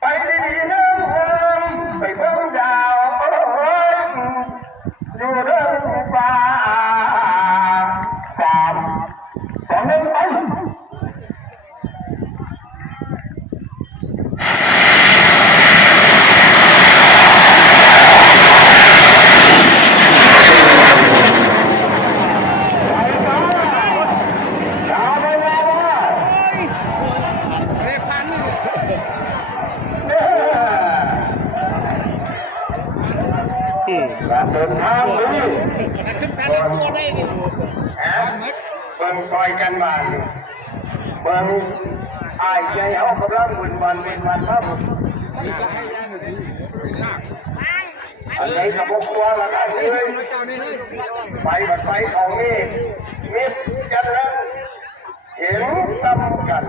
ไปดีๆนะไปเพิ่งดาวอยู่เรื่องฟ้า3 2 1ไปเดินทางเลยขึ้นทางตัวได้ดิเบิ่งซอยกันบ้านเบิ่งอายใจเอากำลังวุ่นวันเป็นวันมาบุอันไหนกับพวกครัวละกันเลยไปบัดไปของนี่มิสกันแล้วเห็นซ้ำกัน